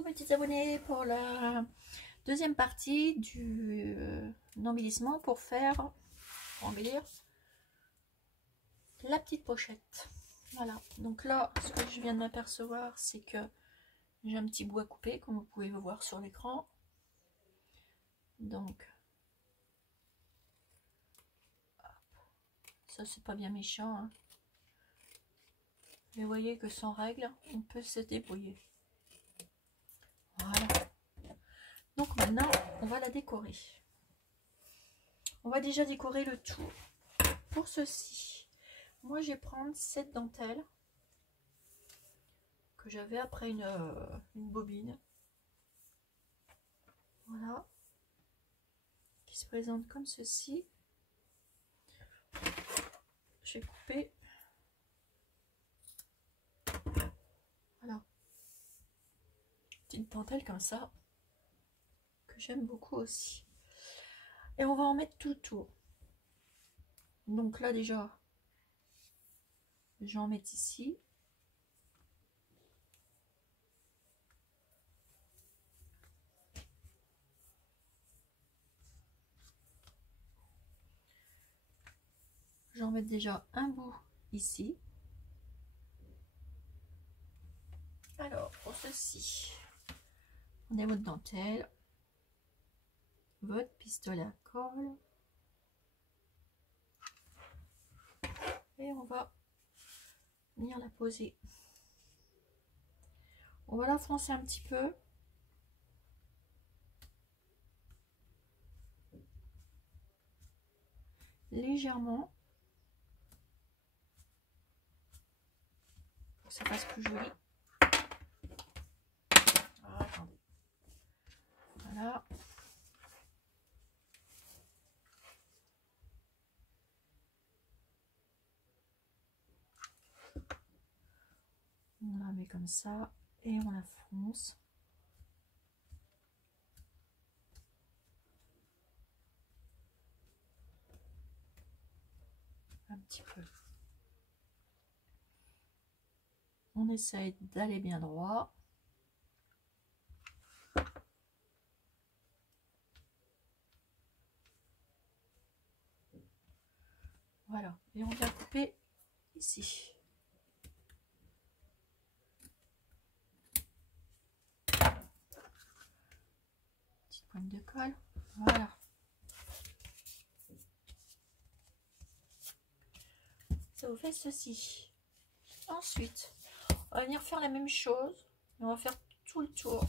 Coucou mes petits abonnés pour la deuxième partie du embellissement pour faire embellir la petite pochette. Voilà, donc là ce que je viens de m'apercevoir c'est que j'ai un petit bout à couper comme vous pouvez le voir sur l'écran. Donc ça c'est pas bien méchant hein. Mais vous voyez que sans règle on peut se débrouiller. Voilà. Donc maintenant, on va la décorer. On va déjà décorer le tout. Pour ceci, moi je vais prendre cette dentelle que j'avais après une bobine. Voilà. Qui se présente comme ceci. Je vais couper. Voilà. Petite dentelle comme ça. J'aime beaucoup aussi, et on va en mettre tout autour. Donc là déjà j'en mets ici, j'en mets déjà un bout ici. Alors pour ceci, on a votre dentelle, votre pistolet à colle, et on va venir la poser. On va la froncer un petit peu. Légèrement. Pour que ça fasse plus joli. Voilà. On la met comme ça et on la fronce. Un petit peu. On essaye d'aller bien droit. Voilà, et on vient couper ici. Petite pointe de colle, voilà. Ça vous fait ceci. Ensuite, on va venir faire la même chose, et on va faire tout le tour.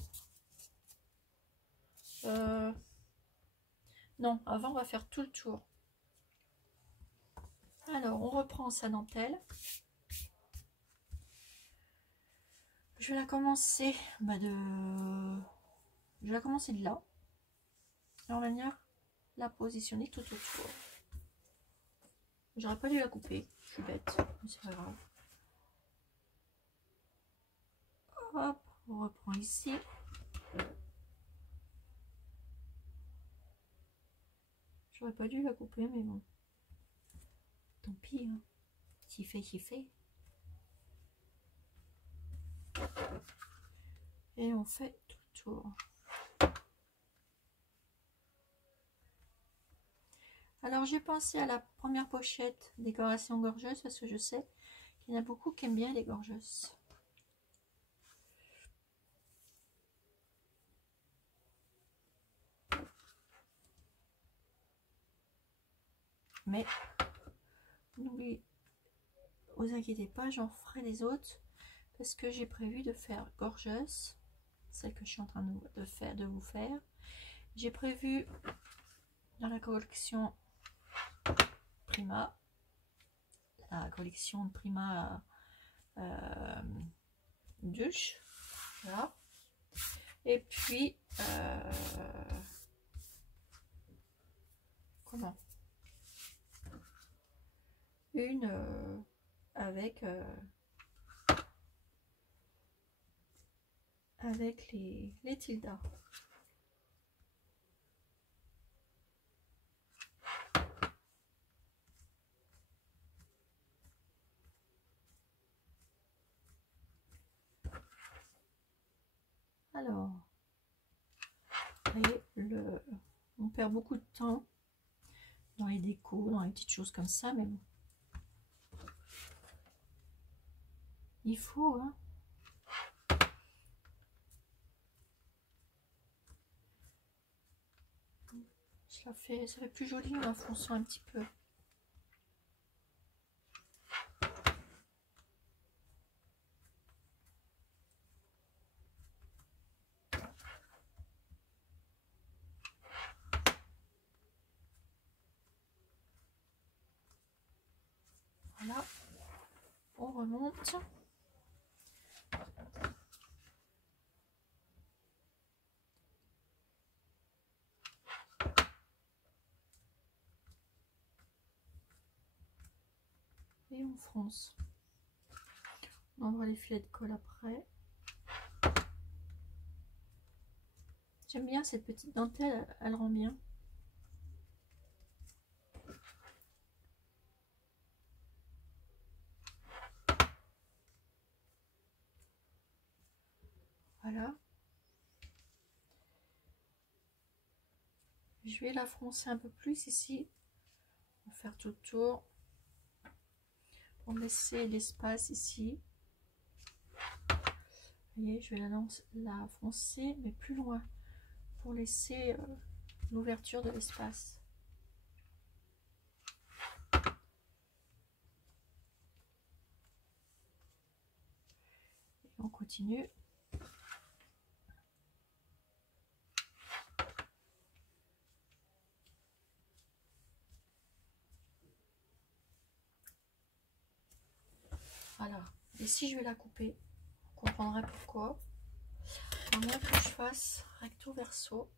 Non, avant on va faire tout le tour. Alors, on reprend sa dentelle. Je vais la commencer je vais la commencer de là. Et on va venir la positionner tout autour. J'aurais pas dû la couper, je suis bête, mais c'est pas grave. Hop, on reprend ici. J'aurais pas dû la couper, mais bon. Tant pis, hein. Qui fait, qui fait. Et on fait tout le tour. Alors j'ai pensé à la première pochette décoration gorgeuse parce que je sais qu'il y en a beaucoup qui aiment bien les gorgeuses. Mais n'oubliez, vous inquiétez pas, j'en ferai des autres parce que j'ai prévu de faire gorgeuse, celle que je suis en train de vous faire. J'ai prévu dans la collection Prima, la collection de Prima douche, voilà. Et puis comment une avec les Tilda. Alors, vous voyez, on perd beaucoup de temps dans les décos, dans les petites choses comme ça, mais bon. Il faut, hein. Ça fait plus joli en enfonçant un petit peu. Voilà, on remonte. Et on fronce. On envoie les filets de colle après. J'aime bien cette petite dentelle, elle rend bien. Voilà. Je vais la froncer un peu plus ici. On va faire tout le tour. Pour laisser l'espace ici. Vous voyez, je vais la foncer, mais plus loin. Pour laisser l'ouverture de l'espace. On continue. Voilà. Ici, je vais la couper. Vous comprendrez pourquoi. À moins que je fasse recto verso.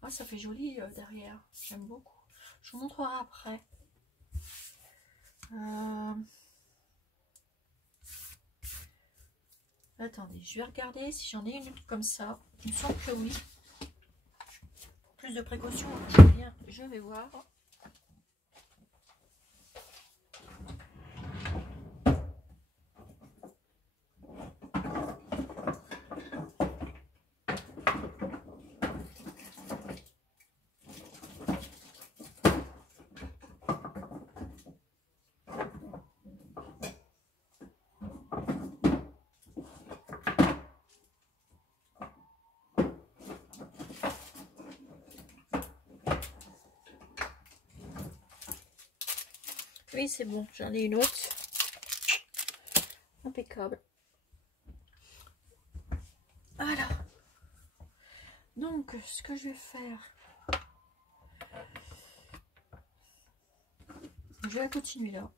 Ah, ça fait joli derrière. J'aime beaucoup. Je vous montrerai après. Attendez, je vais regarder si j'en ai une comme ça. Il me semble que oui. Pour plus de précautions, je vais voir. Oui, c'est bon, j'en ai une autre. Impeccable. Voilà. Donc, ce que je vais faire, je vais continuer là.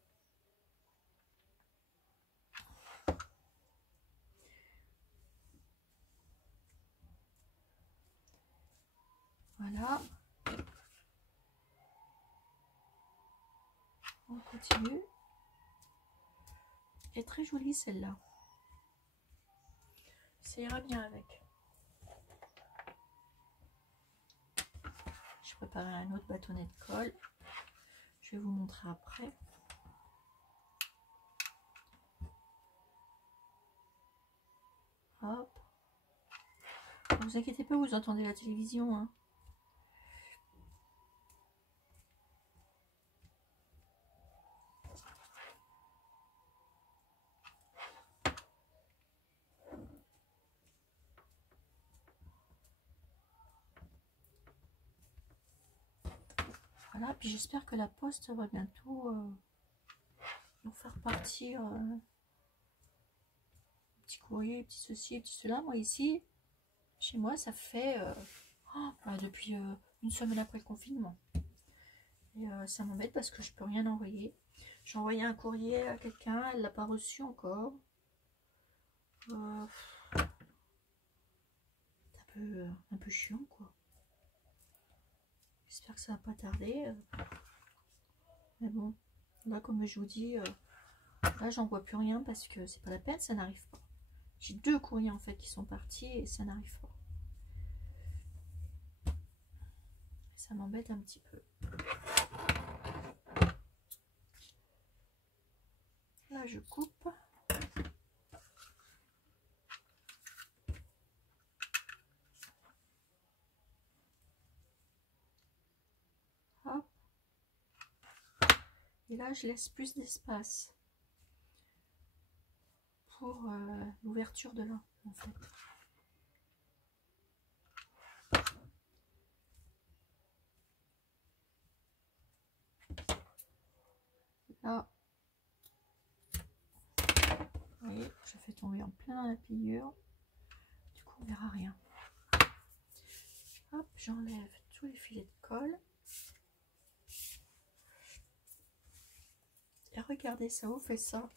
Voilà. On continue. Elle est très jolie celle-là. Ça ira bien avec. Je préparerai un autre bâtonnet de colle. Je vais vous montrer après. Hop. Ne vous inquiétez pas, vous entendez la télévision, hein. Voilà, puis j'espère que la poste va bientôt nous faire partir petit courrier, petit ceci, petit cela. Moi ici, chez moi, ça fait depuis une semaine après le confinement. Et ça m'embête parce que je peux rien envoyer. J'ai envoyé un courrier à quelqu'un, elle l'a pas reçu encore. C'est un peu chiant, quoi. J'espère que ça va pas tarder. Mais bon, là, comme je vous dis, là, j'en vois plus rien parce que c'est pas la peine, ça n'arrive pas. J'ai 2 courriers en fait qui sont partis et ça n'arrive pas. Ça m'embête un petit peu. Là, je coupe. Et là, je laisse plus d'espace pour l'ouverture de là, en fait. Là, vous voyez, je fais tomber en plein dans la pliure. Du coup, on verra rien. Hop, j'enlève tous les filets de colle. Et regardez, ça vous fait ça.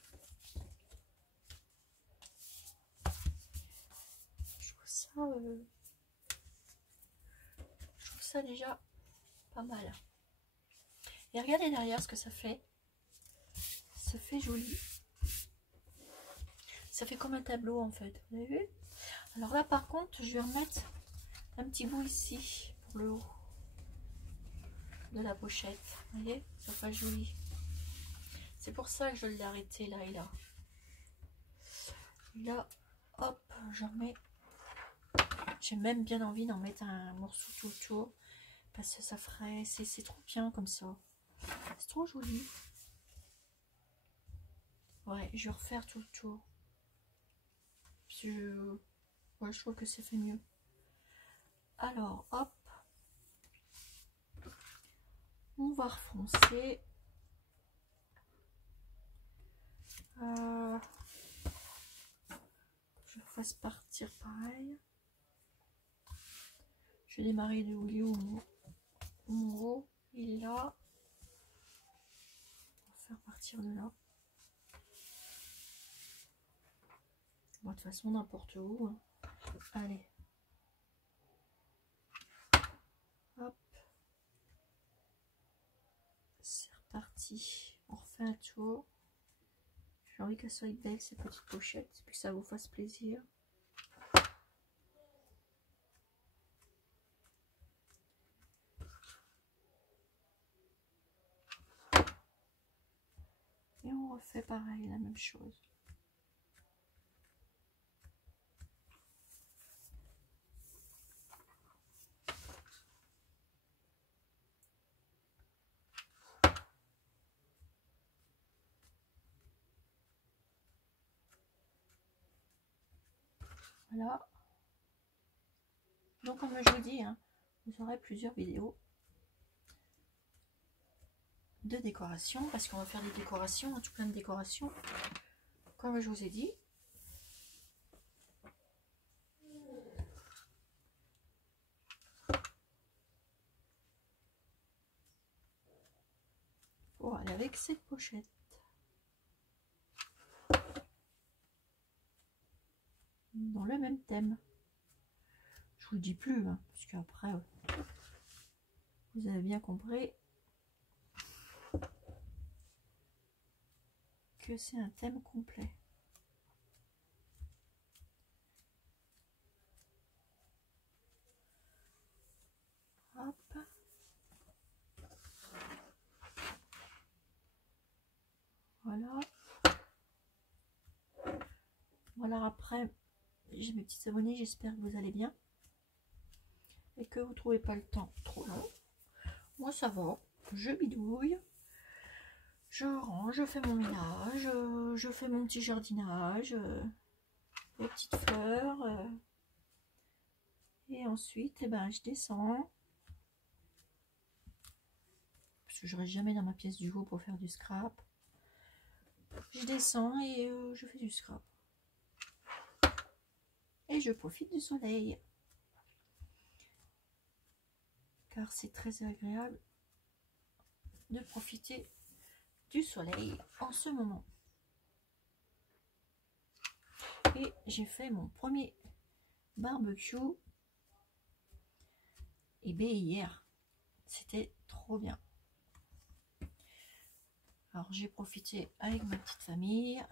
Je trouve ça déjà pas mal. Et regardez derrière ce que ça fait. Ça fait joli. Ça fait comme un tableau en fait. Vous avez vu? Alors là par contre, je vais remettre un petit bout ici pour le haut de la pochette. Vous voyez? Ça fait joli. C'est pour ça que je l'ai arrêté là et là. Et là, hop, je remets. J'ai même bien envie d'en mettre un morceau tout le tour. Parce que ça ferait. C'est trop bien comme ça. C'est trop joli. Ouais, je vais refaire tout le tour. Ouais, je trouve que c'est fait mieux. Alors, hop. On va refoncer. Je fasse partir pareil. Je vais démarrer de où mon haut. Il est là. On va faire partir de là. Bon, de toute façon, n'importe où. Hein. Allez. Hop. C'est reparti. On refait un tour. J'ai envie qu'elle soit belle, ces petites pochettes. Puis que ça vous fasse plaisir. Et on refait pareil, la même chose. Voilà. Donc comme je vous dis, hein, vous aurez plusieurs vidéos de décoration. Parce qu'on va faire des décorations, tout plein de décorations. Comme je vous ai dit. Pour aller avec cette pochette. Dans le même thème. Je vous le dis plus, hein, parce qu'après, vous avez bien compris que c'est un thème complet. Hop. Voilà. Voilà, après, j'ai mes petits abonnés, j'espère que vous allez bien. Et que vous ne trouvez pas le temps trop long. Moi, ça va. Je bidouille. Je range, je fais mon ménage, je fais mon petit jardinage, les petites fleurs. Et ensuite, eh ben, je descends. Parce que je reste jamais dans ma pièce du haut pour faire du scrap. Je descends et je fais du scrap. Et je profite du soleil. Car c'est très agréable de profiter du soleil en ce moment. Et j'ai fait mon premier barbecue et bien hier. C'était trop bien. Alors j'ai profité avec ma petite famille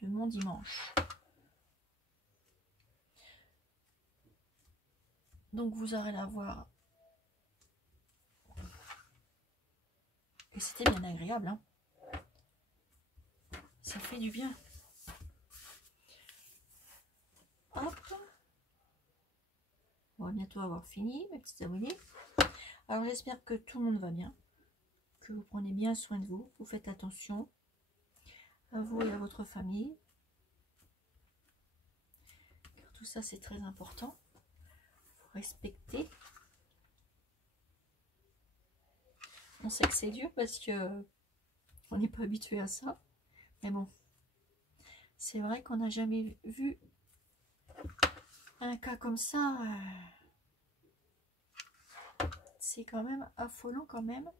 de mon dimanche. Donc vous aurez la voir. Et c'était bien agréable. Hein. Ça fait du bien. Hop. On va bientôt avoir fini, mes petits abonnés. Alors j'espère que tout le monde va bien. que vous prenez bien soin de vous, vous faites attention à vous et à votre famille. Car tout ça, c'est très important. Faut respecter. On sait que c'est dur parce que on n'est pas habitué à ça. Mais bon, c'est vrai qu'on n'a jamais vu un cas comme ça. C'est quand même affolant quand même.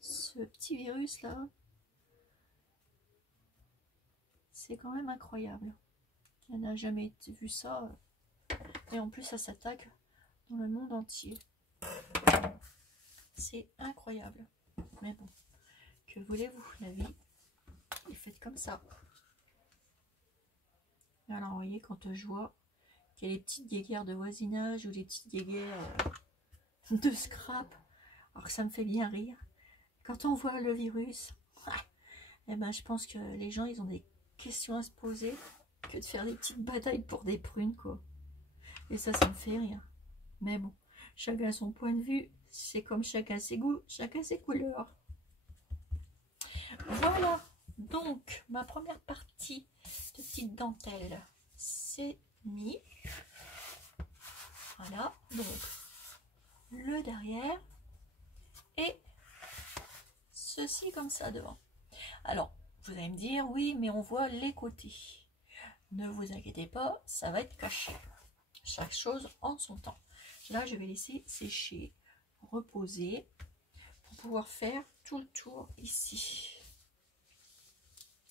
Ce petit virus là. C'est quand même incroyable. On n'a jamais vu ça. Et en plus, ça s'attaque dans le monde entier. C'est incroyable. Mais bon, que voulez-vous, la vie est faite comme ça. Alors, vous voyez, quand je vois qu'il y a les petites guéguerres de voisinage ou des petites guéguerres de scrap, alors que ça me fait bien rire. Quand on voit le virus, eh ben, je pense que les gens, ils ont des questions à se poser que de faire des petites batailles pour des prunes, quoi. Et ça me fait rire. Mais bon, chacun son point de vue, c'est comme chacun ses goûts, chacun ses couleurs. Voilà, donc ma première partie de petite dentelle, c'est mis. Voilà, donc le derrière et ceci comme ça devant. Alors, vous allez me dire, oui, mais on voit les côtés. Ne vous inquiétez pas, ça va être caché. Chaque chose en son temps. Là, je vais laisser sécher, reposer, pour pouvoir faire tout le tour ici.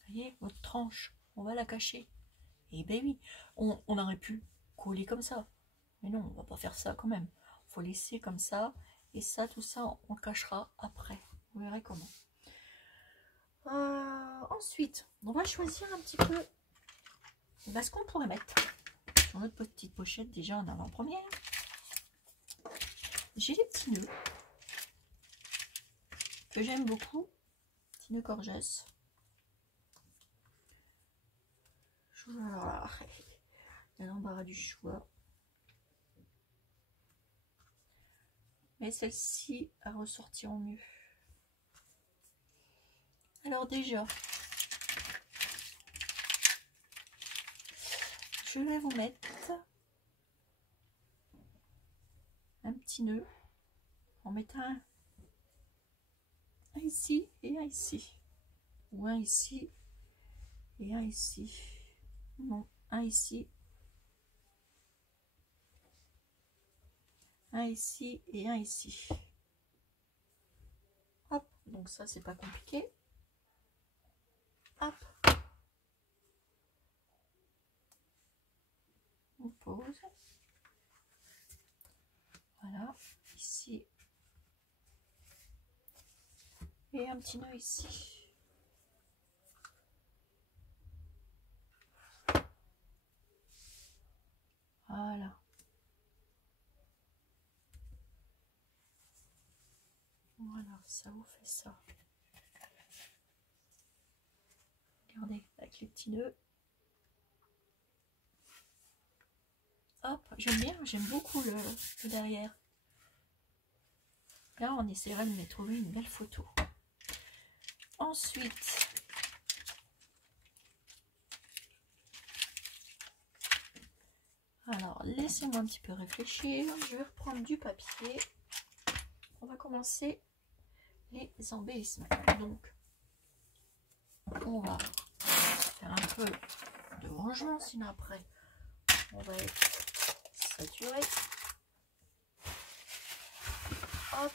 Vous voyez, votre tranche, on va la cacher. Et ben oui, on aurait pu coller comme ça. Mais non, on va pas faire ça quand même. Il faut laisser comme ça. Et ça, tout ça, on le cachera après. Vous verrez comment. Ensuite, on va choisir un petit peu ce qu'on pourrait mettre sur notre petite pochette déjà en avant-première. J'ai les petits nœuds que j'aime beaucoup. Petits nœuds Gorgeous. Voilà. Il y a l'embarras du choix. Mais celle-ci a ressorti en mieux. Alors déjà, je vais vous mettre un petit nœud. En mettre un ici et un ici. Ou un ici et un ici. Non, un ici. Un ici et un ici. Hop, donc ça c'est pas compliqué. Hop. On pose. Voilà, ici. Et un petit nœud ici. Voilà. Voilà, ça vous fait ça. Regardez, avec les petits nœuds. Hop, j'aime bien, j'aime beaucoup le derrière. Là, on essaiera de me trouver une belle photo. Ensuite, alors laissez-moi un petit peu réfléchir. Je vais reprendre du papier. On va commencer les embellissements. Donc, on va faire un peu de rangement, sinon après, on va être saturé. Hop.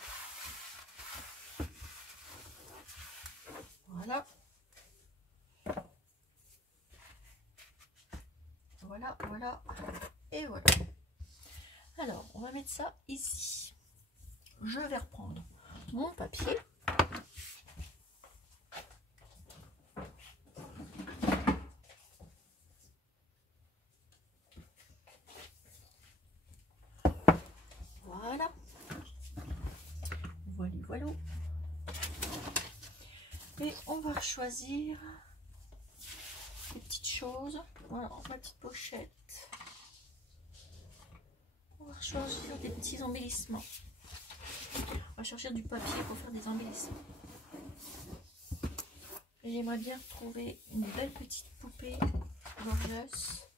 Voilà. Voilà, voilà. Et voilà. Alors, on va mettre ça ici. Je vais reprendre mon papier. Voilà. Voilà, voilà. Et on va choisir les petites choses. Voilà, ma petite pochette. On va choisir des petits embellissements. On va chercher du papier pour faire des embellissements. j'aimerais bien trouver une belle petite poupée gorgeous.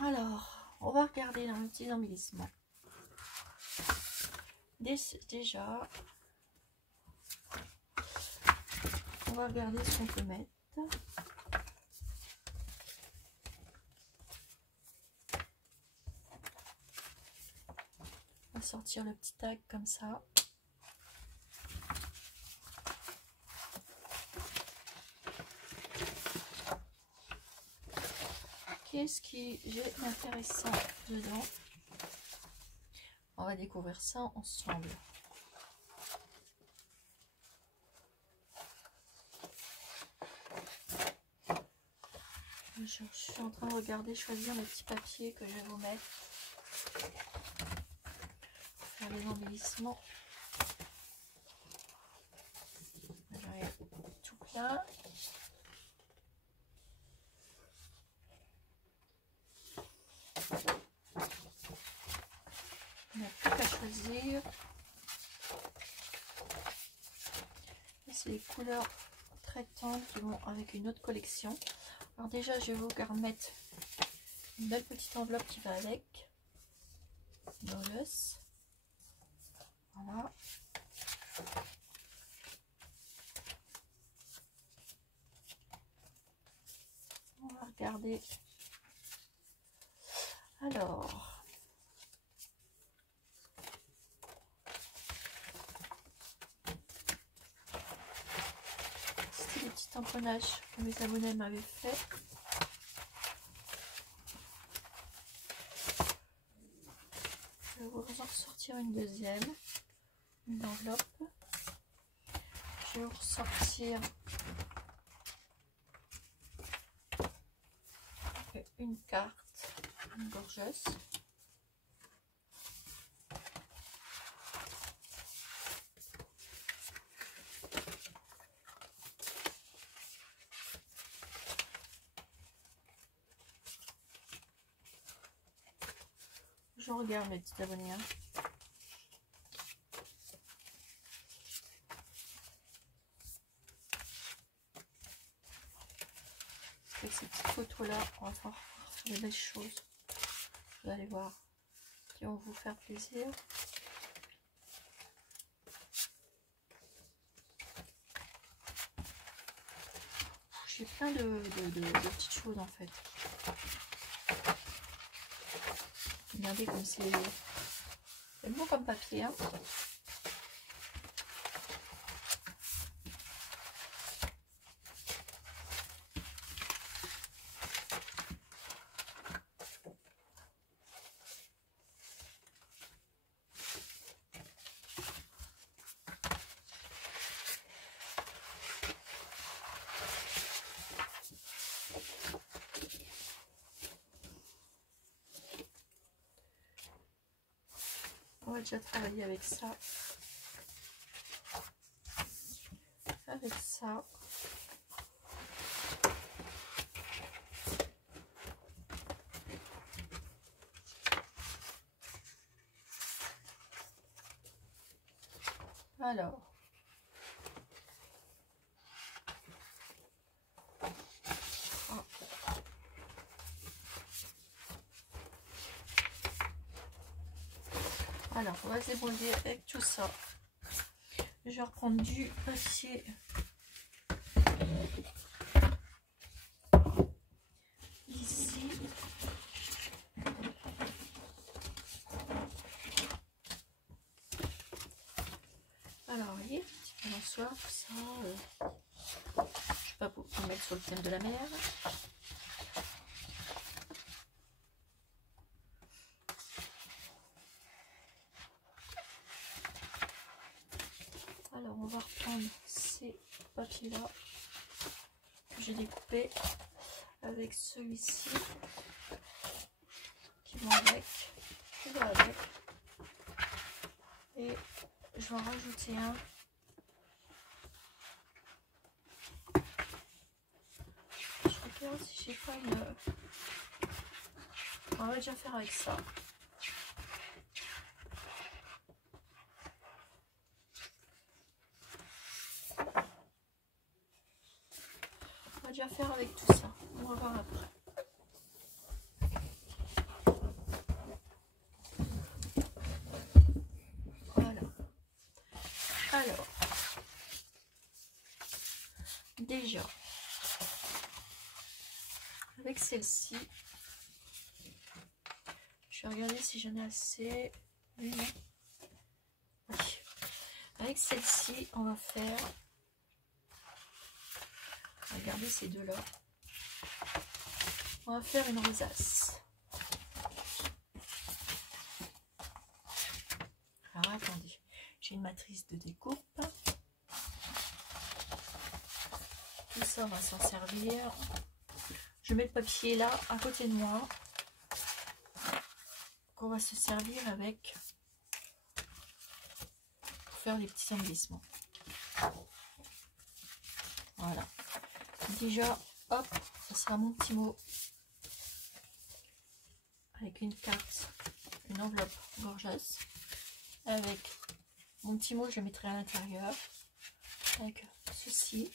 Alors, on va regarder dans le petit embellissement. Déjà, on va regarder ce qu'on peut mettre. On va sortir le petit tag comme ça. Qu'est-ce qui j'ai d'intéressant dedans? On va découvrir ça ensemble. Je suis en train de regarder, choisir les petits papiers que je vais vous mettre. Faire les embellissements. J'aurai tout plein. On n'a plus qu'à choisir. C'est les couleurs très tendres qui vont avec une autre collection. Alors déjà, je vais vous remettre une belle petite enveloppe qui va avec. Gorgeous. Voilà. On va regarder. Alors, c'était les petits tamponnages que mes abonnés m'avaient fait. Je vais vous en ressortir une deuxième, une enveloppe. Je vais vous ressortir une carte, une gorgeuse. Je regarde mes petits abonnés. Avec ces petites photos là, on va pouvoir faire des belles choses. Vous allez voir, qui vont vous faire plaisir. J'ai plein de petites choses en fait. Regardez comme c'est beau comme papier. Hein. On va déjà travailler avec ça. Avec ça. Alors. Alors, on va se débrouiller avec tout ça. Je vais reprendre du papier ici. Alors, vous voyez, petit balançoire, tout ça. Je ne sais pas pour mettre sur le thème de la mer. Alors, on va reprendre ces papiers-là que j'ai découpés avec celui-ci qui vont avec, qui va avec. Et je vais en rajouter un. Je regarde si j'ai pas une... On va déjà faire avec ça. déjà faire avec tout ça? On va voir après. Voilà. Alors, déjà, avec celle-ci, je vais regarder si j'en ai assez. Oui, non. Oui. Avec celle-ci, on va faire... Regardez ces deux-là. On va faire une rosace. Alors, attendez. J'ai une matrice de découpe. Tout ça, on va s'en servir. Je mets le papier là, à côté de moi. Qu'on va se servir avec... pour faire les petits embellissements. Voilà. Déjà, hop, ça sera mon petit mot. Avec une carte, une enveloppe gorgeuse. Avec mon petit mot, je le mettrai à l'intérieur. Avec ceci.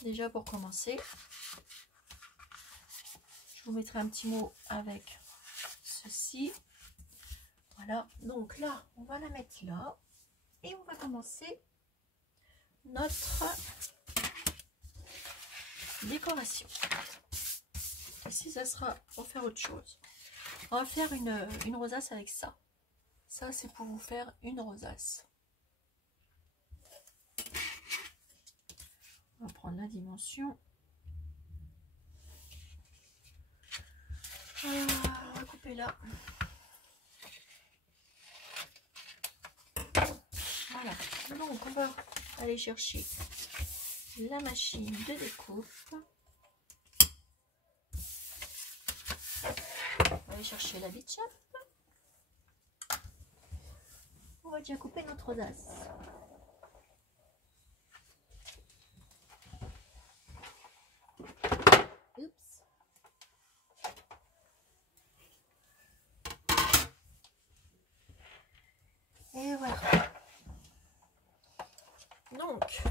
Déjà pour commencer, je vous mettrai un petit mot avec ceci. Voilà, donc là, on va la mettre là. Et on va commencer notre décoration. Ici, ça sera pour faire autre chose. On va faire une rosace avec ça. Ça, c'est pour vous faire une rosace. On va prendre la dimension. On va couper là. Voilà. Donc, on va aller chercher la machine de découpe. On va aller chercher la bichette. On va déjà couper notre rosace. Oups. Et voilà. Donc,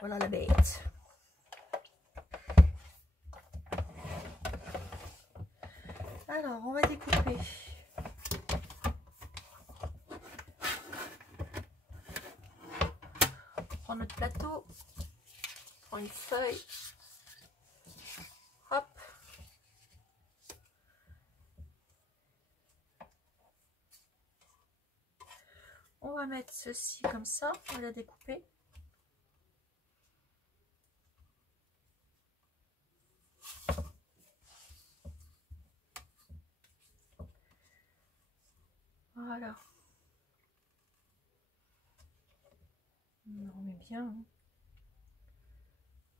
voilà la bête. Alors, on va découper. On prend notre plateau, on prend une feuille. Hop. On va mettre ceci comme ça, on va la découper. Voilà. On remet bien. Hein.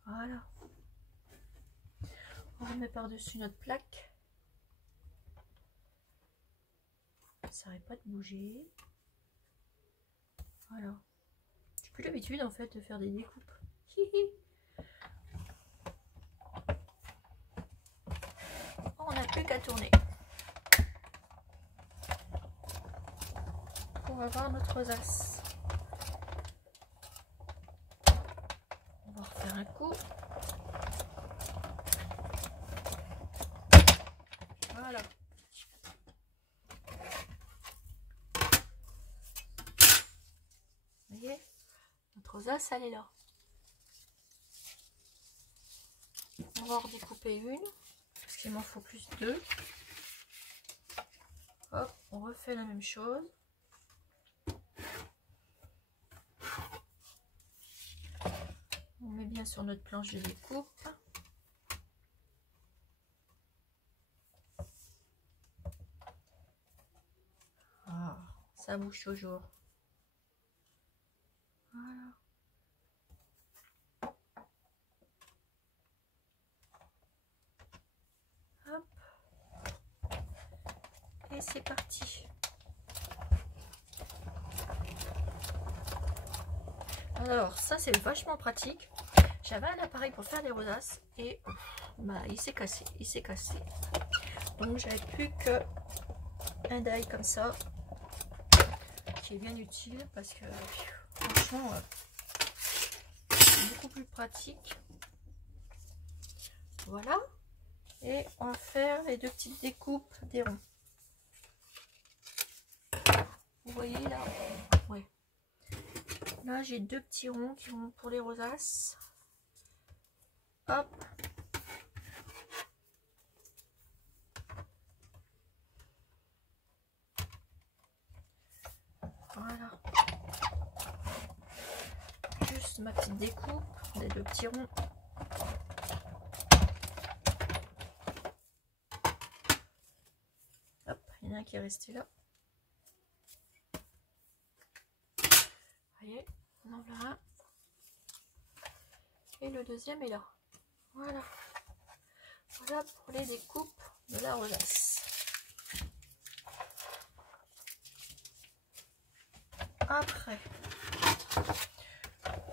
Voilà. On remet par-dessus notre plaque. Ça n'arrête pas de bouger. Voilà. J'ai plus l'habitude en fait de faire des découpes. On n'a plus qu'à tourner. On va voir notre rosace. On va refaire un coup. Voilà. Vous voyez, notre rosace, elle est là. On va en redécouper une, parce qu'il m'en faut plus deux. Hop, on refait la même chose. On met bien sur notre planche de découpe. Ah, ça bouge toujours. Voilà. Hop. Et c'est parti. Alors ça c'est vachement pratique. J'avais un appareil pour faire des rosaces et bah, il s'est cassé. Donc j'avais plus que un die comme ça qui est bien utile parce que franchement c'est beaucoup plus pratique. Voilà. Et on va faire les deux petites découpes des ronds. Vous voyez là? Ouais. Là, j'ai deux petits ronds qui vont pour les rosaces. Hop. Voilà. Juste ma petite découpe des deux petits ronds. Hop, il y en a un qui est resté là. Vous voyez, on en a un. Et le deuxième est là. Voilà. Voilà pour les découpes de la rosace. Après,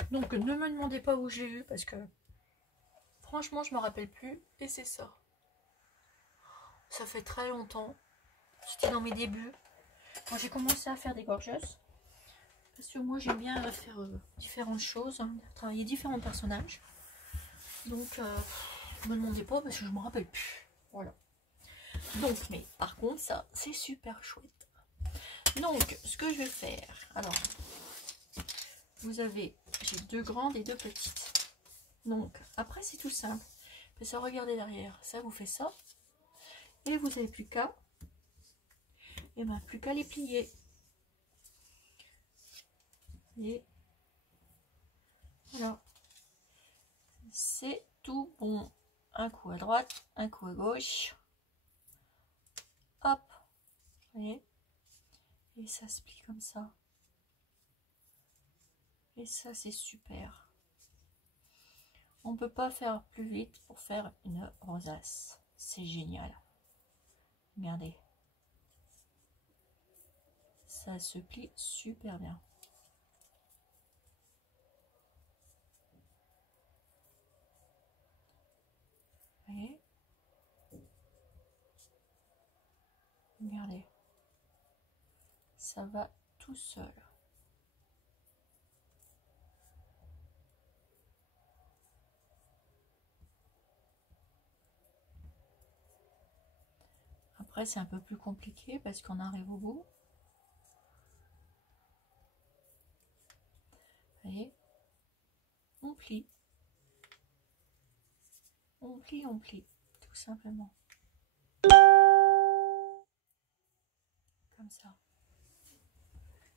donc ne me demandez pas où j'ai eu parce que franchement je me rappelle plus. Et c'est ça. Ça fait très longtemps. C'était dans mes débuts. Quand j'ai commencé à faire des gorgeuses. Parce que moi j'aime bien faire différentes choses, hein, travailler différents personnages. Donc ne me demandez pas parce que je me rappelle plus. Voilà. Donc, mais par contre ça c'est super chouette. Donc ce que je vais faire, alors vous avez, j'ai deux grandes et deux petites. Donc après c'est tout simple. Mais ça, regardez derrière, ça vous fait ça. Et vous n'avez plus qu'à, et ben plus qu'à les plier. Et voilà. C'est tout bon. Un coup à droite, un coup à gauche. Hop. Vous voyez? Et ça se plie comme ça. Et ça c'est super. On ne peut pas faire plus vite pour faire une rosace. C'est génial. Regardez. Ça se plie super bien. Vous voyez? Regardez. Ça va tout seul. Après, c'est un peu plus compliqué parce qu'on arrive au bout. Vous voyez? On plie. On plie, tout simplement. Comme ça.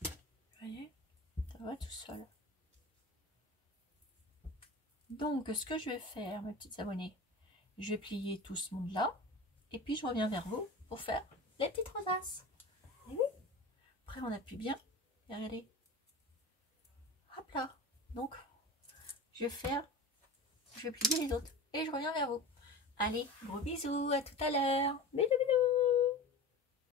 Vous voyez? Ça va tout seul. Donc, ce que je vais faire, mes petites abonnées, je vais plier tout ce monde-là. Et puis, je reviens vers vous pour faire les petites rosaces. Et oui. Après, on appuie bien. Et regardez. Hop là. Donc, je vais plier les autres. Et je reviens vers vous. Allez, gros bisous. À tout à l'heure. Bisous.